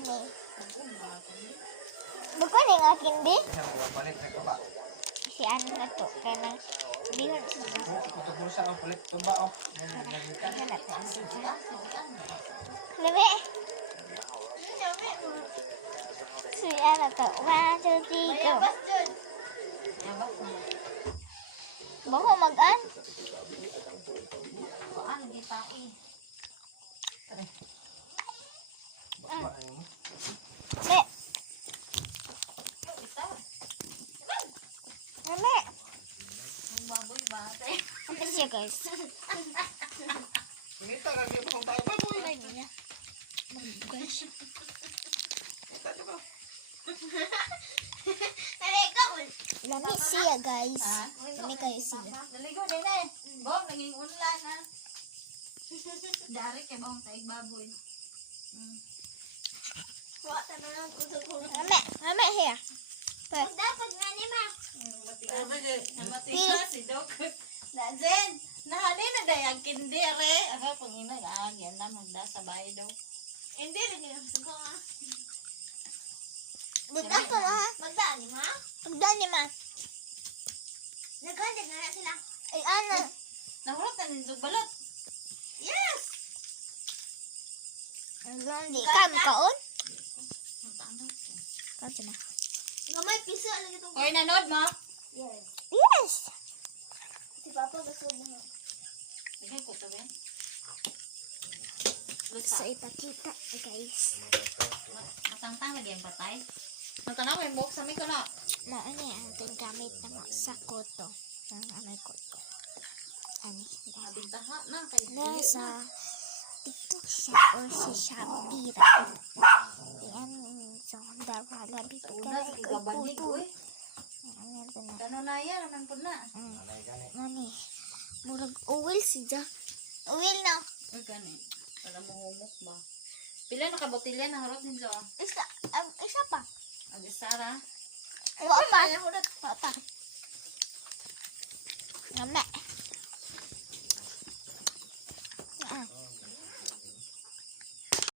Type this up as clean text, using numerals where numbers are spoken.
ani. Bukan yang akin di. Balik na ko ba? Si ano na to. Kanang bihon siya. Ito bulsa o palit to ba o? Ano na to siya. Lami. Si ano to. 1, 2, 3, go. Bako mag-an. Kuan kita eh. Le. Kita. Lami. Ang baboy ba? Apa siya guys? Ngita lagi ko kung tayo ba boy. Ay niya. Guys. Ngita to ba? Lami siya guys. Lami kayo siya. Naligo din eh. Bom, naging unlan ha. Dari kay bom taig baboy. Lami. Lami siya. Dapat nga ni ma. Namati ka si Dok. Dazen, nahali na dayag kindere. Aga pangina agyan na magda sa bahay daw. Hindi rin yung suko nga. Buta ko na ha. Magdaan ni ma. Pagdaan ni ma. Nagkandag na sila. Ay ano. Nahulot na nin balot. Yes! Hindi ka makaon. Kasi na. Gamay piso lang itong. Koy nanood mo? Yes. Yes. Si Papa gusto mo. Bigay ko to be. So ipakita guys. Matangtang lagi ang patay. Matanaw yung box sa may ko na. Ano ang ating gamit na mo sa koto. Ang amay koto. Ano. Abintaha na kay Nasa TikTok siya or sa Shopee. Yan. So, dapat labi pa ka una na igabanig koto. oy. Ano ito na. Kano na yan naman po na. Nani. Murag oil siya. Oil na. Ay gani. Para mo humok ba. Pila na kabotilya na harot din so. Isa pa. Ang Sara. Wala pa. Wala pa. Ngame.